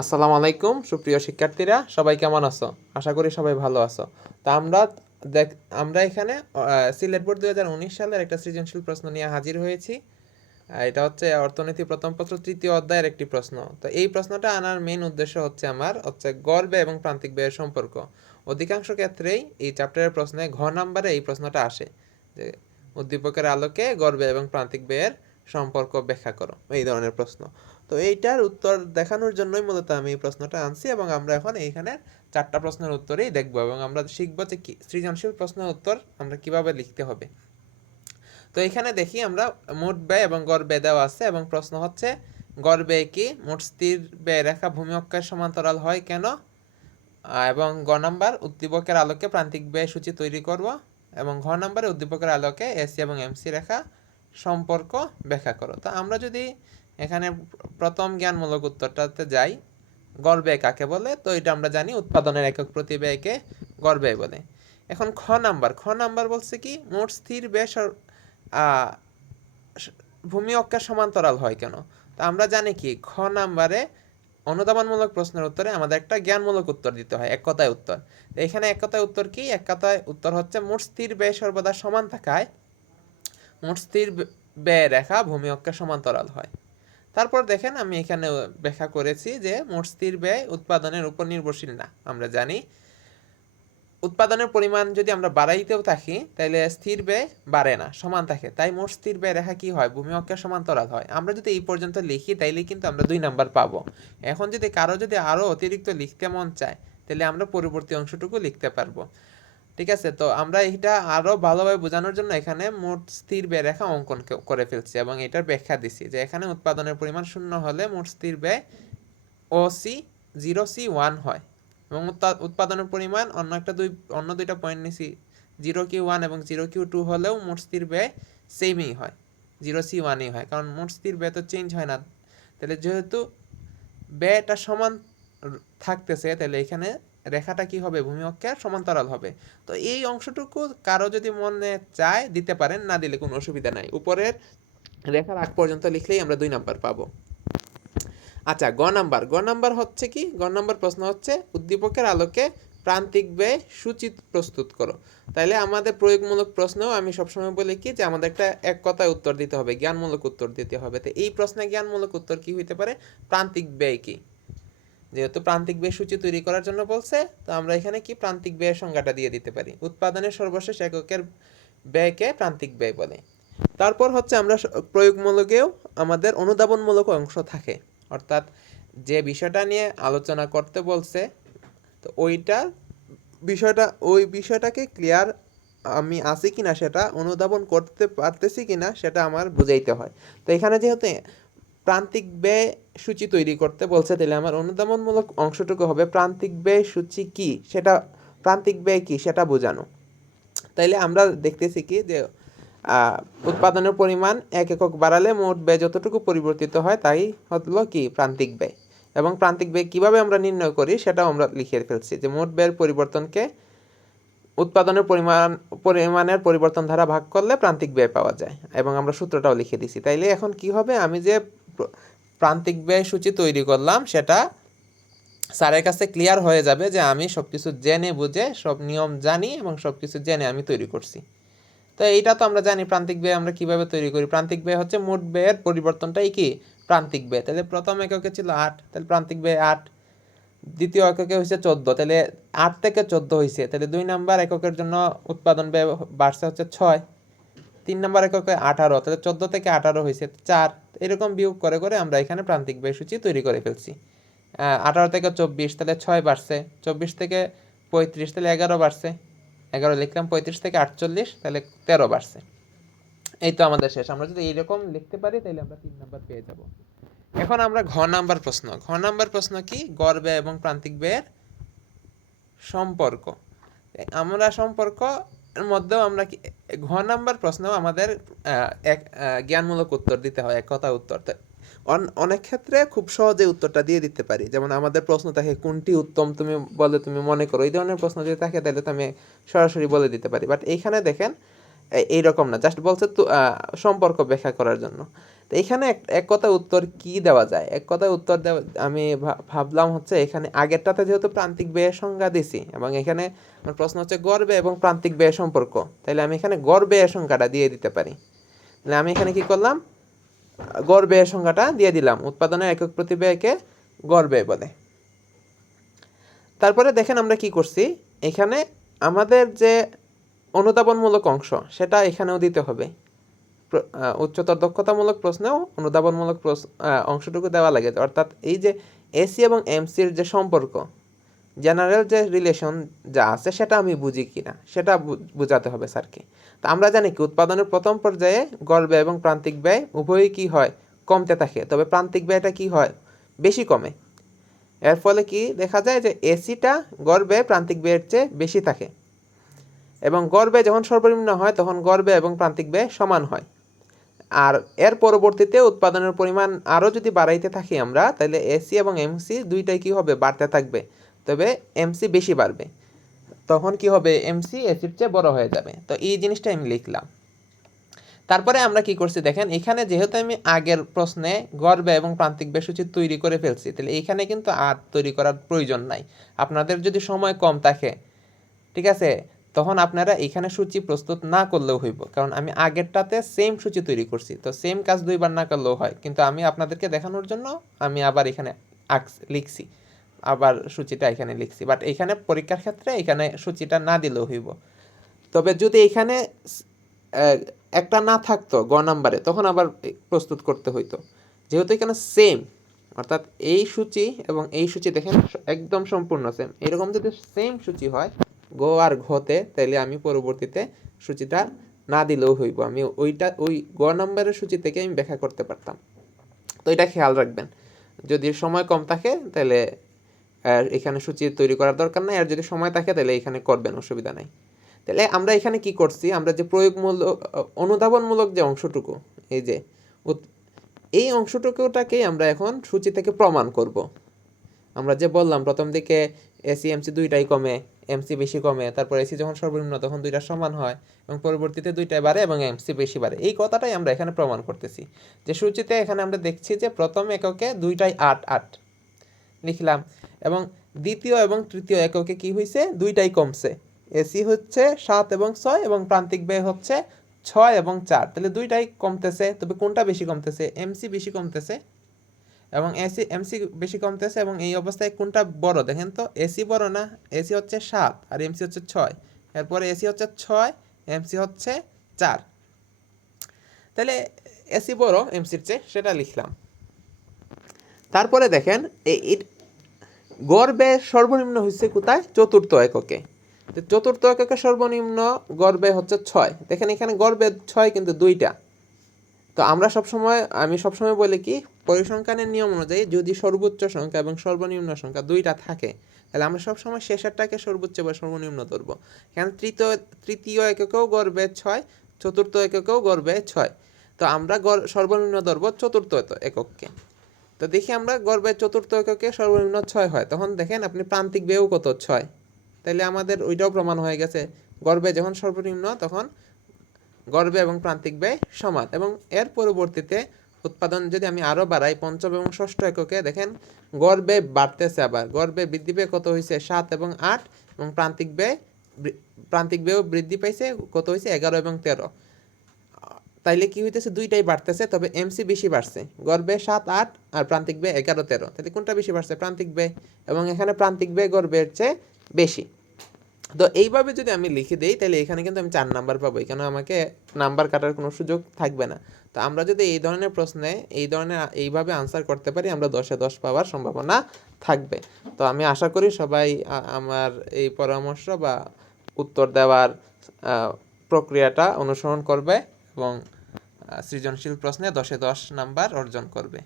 আসসালামু আলাইকুম সুপ্রিয় শিক্ষার্থীরা, সবাই কেমন আছো? আশা করি সবাই ভালো আছো। তা আমরা এখানে সিলেট বোর্ড 2019 সালের একটা সৃজনশীল প্রশ্ন নিয়ে হাজির হয়েছি। এটা হচ্ছে অর্থনীতি প্রথম পত্র তৃতীয় অধ্যায়ের একটি প্রশ্ন। তো এই প্রশ্নটা আনার মেইন উদ্দেশ্য হচ্ছে গড় ব্যয় এবং প্রান্তিক ব্যয়ের সম্পর্ক। অধিকাংশ ক্ষেত্রেই এই চ্যাপ্টারের প্রশ্নে ঘ নাম্বারে এই প্রশ্নটা আসে যে উদ্দীপকের আলোকে গড় ব্যয় এবং প্রান্তিক ব্যয়ের সম্পর্ক ব্যাখ্যা করো, এই ধরনের প্রশ্ন। তো এইটার উত্তর দেখানোর জন্যই মূলত আমি এই প্রশ্নটা আনছি, এবং আমরা এখন এইখানে 4টা প্রশ্নের উত্তরেই দেখবো, এবং আমরা শিখবো যে কি সৃজনশীল প্রশ্নের উত্তর আমরা কিভাবে লিখতে হবে। তো এখানে দেখি আমরা মোট ব্যয় এবং গড় ব্যয় দেওয়া আছে, এবং প্রশ্ন হচ্ছে গড় ব্যয় কি, মোট স্থির ব্যয় রেখা ভূমি অক্ষের সমান্তরাল হয় কেন, এবং গ নাম্বার উদ্দীপকের আলোকে প্রান্তিক ব্যয় সূচি তৈরি করব, এবং ঘ নাম্বারে উদ্দীপকের আলোকে এসি এবং এমসি রেখা সম্পর্ক ব্যাখ্যা করো। তো আমরা যদি এখানে প্রথম জ্ঞানমূলক উত্তরটাতে যাই, গড় ব্যয় কাকে বলে, তো এটা আমরা জানি উৎপাদনের একক প্রতি ব্যয়কে গড় ব্যয় বলে। এখন খ নাম্বার বলছে কি, মোট স্থির ব্যয় ভূমি অক্ষের সমান্তরাল হয় কেন। তো আমরা জানি কি খ নাম্বারে অনুধাবনমূলক প্রশ্নের উত্তরে আমাদের একটা জ্ঞানমূলক উত্তর দিতে হয়, এক কথায় উত্তর। এখানে এক কথায় উত্তর কি, এক কথায় উত্তর হচ্ছে মোট স্থির ব্যয় সর্বদা সমান থাকায় মোট স্থির ব্যয় রেখা ভূমি অক্ষের সমান্তরাল হয়। তারপর দেখেন আমি এখানে ব্যাখ্যা করেছি যে মোট স্থির ব্যয় উৎপাদনের উপর নির্ভরশীল না। আমরা জানি উৎপাদনের পরিমাণ যদি আমরা বাড়াইতেও থাকি তাহলে স্থির ব্যয় বাড়ে না, সমান থাকে। তাই মোট স্থির ব্যয় রেখা কি হয়, ভূমি অক্ষের সমান্তরাল হয়। আমরা যদি এই পর্যন্ত লিখি তাইলে কিন্তু আমরা 2 নাম্বার পাবো। এখন যদি কারো যদি আরো অতিরিক্ত লিখতে মন চায় তাহলে আমরা পরবর্তী অংশটুকু লিখতে পারবো। ঠিক আছে, তো আমরা এটা আরো ভালোভাবে বোঝানোর জন্য এখানে মোট স্থির ব্যয় রেখা অঙ্কন করে ফেলছি, এবং এটার ব্যাখ্যা দিছি যে এখানে উৎপাদনের পরিমাণ 0 হলে মোট স্থির ব্যয় ও সি 0C1 হয়, এবং উৎপাদনের পরিমাণ অন্য দুইটা পয়েন্ট নিছি 0Q1 এবং 0Q2 হলেও মোট স্থির ব্যয় সেমই হয়, 0C1ই হয়, কারণ মোট স্থির ব্যয় তো চেঞ্জ হয় না। তাহলে যেহেতু ব্যয়টা সমান থাকতেছে তাহলে এখানে রেখাটা কি হবে, ভূমি অক্ষের সমান্তরাল হবে। তো এই অংশটুকু কারো যদি মনে চায় দিতে পারেন, না দিলে কোনো অসুবিধা নাই। উপরের রেখার আগ পর্যন্ত লিখলেই আমরা 2 নাম্বার পাবো। আচ্ছা, গ নাম্বার হচ্ছে কি, গ নাম্বার প্রশ্ন হচ্ছে উদ্দীপকের আলোকে প্রান্তিক ব্যয় সূচি প্রস্তুত করো। তাইলে আমাদের প্রয়োগমূলক প্রশ্নেও আমি সবসময় বলি কি যে আমাদের একটা এক কথায় উত্তর দিতে হবে, জ্ঞানমূলক উত্তর দিতে হবে। তো এই প্রশ্নে জ্ঞানমূলক উত্তর কি হইতে পারে, প্রান্তিক ব্যয় কি। যেহেতু প্রান্তিক ব্যয় সূচি তৈরি করার জন্য বলছে, তো আমরা এখানে কি প্রান্তিক ব্যয়ের সংজ্ঞাটা দিয়ে দিতে পারি, উৎপাদনের সর্বশেষ এককের ব্যয়কে প্রান্তিক ব্যয় বলে। তারপর হচ্ছে আমরা প্রয়োগমূলকেও আমাদের অনুধাবনমূলক অংশ থাকে, অর্থাৎ যে বিষয়টা নিয়ে আলোচনা করতে বলছে, তো ওই বিষয়টাকে ক্লিয়ার আমি আছি কিনা, সেটা অনুধাবন করতে পারতেছি কিনা সেটা আমার বুঝাইতে হয়। তো এখানে যেহেতু প্রান্তিক ব্যয় সূচি তৈরি করতে বলছে, তাহলে আমার অনুধাবনমূলক অংশটুকু হবে প্রান্তিক ব্যয় সূচি কি সেটা, প্রান্তিক ব্যয় কি সেটা বোঝানো। তাইলে আমরা দেখতেছি কি যে উৎপাদনের পরিমাণ 1 একক বাড়ালে মোট ব্যয় যতটুকু পরিবর্তিত হয় তাই হলো কি প্রান্তিক ব্যয়। এবং প্রান্তিক ব্যয় কিভাবে আমরা নির্ণয় করি সেটাও আমরা লিখে ফেলছি যে মোট ব্যয়ের পরিবর্তনকে উৎপাদনের পরিমাণের পরিবর্তন দ্বারা ভাগ করলে প্রান্তিক ব্যয় পাওয়া যায়, এবং আমরা সূত্রটাও লিখে দিছি। তাইলে এখন কি হবে, আমি যে প্রান্তিক ব্যয় সূচি তৈরি করলাম সেটা স্যারের কাছে ক্লিয়ার হয়ে যাবে যে আমি সবকিছু জেনে বুঝে সব নিয়ম জানি এবং সবকিছু জেনে আমি তৈরি করছি। তো এইটা তো আমরা জানি প্রান্তিক ব্যয় আমরা কিভাবে তৈরি করি, প্রান্তিক ব্যয় হচ্ছে মোট ব্যয়ের পরিবর্তনটাই কি প্রান্তিক ব্যয়। তাহলে প্রথম এককে ছিল 8, তাহলে প্রান্তিক ব্যয় 8। দ্বিতীয় এককে হয়েছে 14, তাহলে 8 থেকে 14 হয়েছে, তাহলে 2 নাম্বার এককের জন্য উৎপাদন ব্যয় বাড়ছে হচ্ছে 6। 3 নাম্বার এককে 18, তাহলে 14 থেকে 18 হয়েছে 4। এরকম বিয়োগ করে করে আমরা এখানে প্রান্তিক ব্যয় সূচি তৈরি করে ফেলছি। 18 থেকে 24, তাহলে 6 বাড়ছে। 24 থেকে 35, তাহলে 11 বাড়ছে। 11 লিখলাম। 35 থেকে 48, তাহলে 13 বাড়ছে। এই তো আমাদের শেষ। আমরা যদি এইরকম লিখতে পারি তাহলে আমরা 3 নাম্বার পেয়ে যাব। এখন আমরা ঘ নাম্বার প্রশ্ন কি, গড় ব্যয় এবং প্রান্তিক ব্যয়ের সম্পর্ক। আমরা সম্পর্ক এর মধ্যেও আমরা কি ঘ নাম্বার প্রশ্নেও আমাদের এক জ্ঞানমূলক উত্তর দিতে হয়, এক কথা উত্তর। অনেক ক্ষেত্রে খুব সহজে উত্তরটা দিয়ে দিতে পারি, যেমন আমাদের প্রশ্ন থাকে কোনটি উত্তম তুমি মনে করো, এই ধরনের প্রশ্ন যদি থাকে তাহলে তো আমি সরাসরি বলে দিতে পারি। বাট এইখানে দেখেন এইরকম না, জাস্ট বলছে তো সম্পর্ক ব্যাখ্যা করার জন্য। তো এখানে এক কথা উত্তর কি দেওয়া যায়, এক কথা উত্তর দেওয়া আমি ভাবলাম হচ্ছে এখানে আগেরটাতে যেহেতু প্রান্তিক ব্যয়ের সংজ্ঞা দিছি এবং এখানে আমার প্রশ্ন হচ্ছে গড় ব্যয় এবং প্রান্তিক ব্যয়ের সম্পর্ক, তাহলে আমি এখানে গড় ব্যয়ের সংখ্যাটা দিয়ে দিতে পারি। তাহলে আমি এখানে কি করলাম, গড় ব্যয়ের সংখ্যাটা দিয়ে দিলাম, উৎপাদনের একক প্রতি ব্যয়কে গড় ব্যয় বলে। তারপরে দেখেন আমরা কি করছি, এখানে আমাদের যে অনুধাবনমূলক অংশ সেটা এখানেও দিতে হবে। উচ্চতর দক্ষতামূলক প্রশ্নেও অনুধাবনমূলক অংশটুকু দেওয়া লাগে, অর্থাৎ এই যে এসি এবং এমসির যে সম্পর্ক, জেনারেল যে রিলেশন যা আছে সেটা আমি বুঝি কিনা সেটা বোঝাতে হবে স্যারকে। তো আমরা জানি কি উৎপাদনের প্রথম পর্যায়ে গড় ব্যয় এবং প্রান্তিক ব্যয় উভয়ই কি হয়, কমতে থাকে, তবে প্রান্তিক ব্যয়টা কি হয়, বেশি কমে। এর ফলে কি দেখা যায় যে এসিটা গড় ব্যয় প্রান্তিক ব্যয়ের চেয়ে বেশি থাকে, এবং গড় ব্যয় যখন সর্বনিম্ন হয় তখন গড় ব্যয় এবং প্রান্তিক ব্যয় সমান হয়। আর এর পরবর্তীতে উৎপাদনের পরিমাণ আরও যদি বাড়াইতে থাকি আমরা, তাহলে এসি এবং এমসি দুইটাই কি হবে, বাড়তে থাকবে, তবে এমসি বেশি বাড়বে। তখন কি হবে, এমসি এসির চেয়ে বড় হয়ে যাবে। তো এই জিনিসটা আমি লিখলাম। তারপরে আমরা কি করছি দেখেন, এখানে যেহেতু আমি আগের প্রশ্নে গড় ব্যয় এবং প্রান্তিক ব্যয় সূচি তৈরি করে ফেলছি, তাহলে এখানে কিন্তু আর তৈরি করার প্রয়োজন নাই। আপনাদের যদি সময় কম থাকে, ঠিক আছে, তখন আপনারা এখানে সূচি প্রস্তুত না করলেও হইব, কারণ আমি আগেরটাতে সেম সূচি তৈরি করছি, তো সেম কাজ দুইবার না করলেও হয়, কিন্তু আমি আপনাদেরকে দেখানোর জন্য আমি আবার এখানে লিখছি, আবার সূচিটা এখানে লিখছি। বাট এখানে পরীক্ষার ক্ষেত্রে এখানে সূচিটা না দিলেও হইব। তবে যদি এখানে একটা না থাকতো গ নাম্বারে, তখন আবার প্রস্তুত করতে হইতো। যেহেতু এখানে সেম, অর্থাৎ এই সূচি এবং এই সূচি দেখেন একদম সম্পূর্ণ সেম, এরকম যদি সেম সূচি হয় গ আর ঘতে, তাহলে আমি পরবর্তীতে সূচিটা না দিলেও হইব, আমি ওই গ নাম্বারের সূচি থেকে আমি ব্যাখ্যা করতে পারতাম। তো এটা খেয়াল রাখবেন, যদি সময় কম থাকে তাহলে এখানে সূচি তৈরি করার দরকার নাই, আর যদি সময় থাকে তাহলে এখানে করবেন, অসুবিধা নাই। তাহলে আমরা এখানে কি করছি, আমরা যে প্রয়োগমূলক অনুধাবনমূলক যে অংশটুকু, এই যে এই অংশটুকুটাকেই আমরা এখন সূচি থেকে প্রমাণ করব। আমরা যে বললাম প্রথম দিকে এসি এমসি দুইটাই কমে, এমসি বেশি কমে, তারপর এসি যখন সর্বনিম্ন তখন দুইটা সমান হয়, এবং পরবর্তীতে দুইটাই বাড়ে এবং এমসি বেশি বাড়ে, এই কথাটাই আমরা এখানে প্রমাণ করতেছি। যে সূচিতে এখানে আমরা দেখছি যে প্রথম এককে দুইটাই 8 লিখলাম, এবং দ্বিতীয় এবং তৃতীয় এককে কি হয়েছে, দুইটাই কমছে, এসি হচ্ছে 7 এবং 6 এবং প্রান্তিক ব্যয় হচ্ছে 6 এবং 4, তাহলে দুইটাই কমতেছে, তবে কোনটা বেশি কমতেছে, এমসি বেশি কমতেছে, এবং এমসি বেশি কমতেছে, এবং এই অবস্থায় কোনটা বড় দেখেন তো, এসি বড় না, এসি হচ্ছে 7 আর এমসি হচ্ছে 6, এরপরে এসি হচ্ছে 6, এমসি হচ্ছে 4, তাহলে এসি বড় এমসির চেয়ে, সেটা লিখলাম। তারপরে দেখেন এই গড় ব্যয় সর্বনিম্ন হচ্ছে কোথায়, চতুর্থ এককে। চতুর্থ এককে সর্বনিম্ন গড় ব্যয় হচ্ছে 6, দেখেন এখানে গড় ব্যয় 6 কিন্তু দুইটা। তো আমি সবসময় বলি কি, পরিসংখ্যানের নিয়ম অনুযায়ী যদি সর্বোচ্চ সংখ্যা এবং সর্বনিম্ন সংখ্যা দুইটা থাকে, তাহলে আমরা সবসময় শেষেরটাকে সর্বোচ্চ বা সর্বনিম্ন ধরবো। এখানে তৃতীয় এককেও গড় ব্যয় 6, চতুর্থ এককেও গড় ব্যয় 6, তো আমরা সর্বনিম্ন ধরবো চতুর্থ এককে। তো দেখি আমরা গড় ব্যয় চতুর্থ এককে সর্বনিম্ন 6 হয়, তখন দেখেন আপনি প্রান্তিক ব্যয়ও কত, 6, তাহলে আমাদের ওইটাও প্রমাণ হয়ে গেছে, গড় ব্যয় যখন সর্বনিম্ন তখন গড় ব্যয় এবং প্রান্তিক ব্যয় সমান। এবং এর পরবর্তীতে উৎপাদন যদি আমি আরও বাড়াই, পঞ্চম এবং ষষ্ঠ এককে দেখেন গড় ব্যয় বাড়তেছে, আবার গড় ব্যয় বৃদ্ধি পেয়ে কত হয়েছে, 7 এবং 8, এবং প্রান্তিক ব্যয়ও বৃদ্ধি পাইছে, কত হয়েছে, 11 এবং 13। তাইলে কি হইতেছে, দুইটাই বাড়তেছে, তবে এমসি বেশি বাড়ছে, গড় ব্যয় 7, 8 আর প্রান্তিক ব্যয় 11, 13, তাহলে কোনটা বেশি বাড়ছে, প্রান্তিক ব্যয়, এবং এখানে প্রান্তিক ব্যয় গড় ব্যয়ের চেয়ে বেশি। তো এইভাবে যদি আমি লিখে দেই, তাহলে এখানে কিন্তু আমি 4 নাম্বার পাবো, এখানে আমাকে নাম্বার কাটার কোনো সুযোগ থাকবে না। তো আমরা যদি এই ধরনের প্রশ্নে এইভাবে আনসার করতে পারি, আমরা 10-এ 10 পাওয়ার সম্ভাবনা থাকবে। তো আমি আশা করি সবাই আমার এই পরামর্শ বা উত্তর দেওয়ার প্রক্রিয়াটা অনুসরণ করবে এবং সৃজনশীল প্রশ্নে 10-এ 10 নাম্বার অর্জন করবে।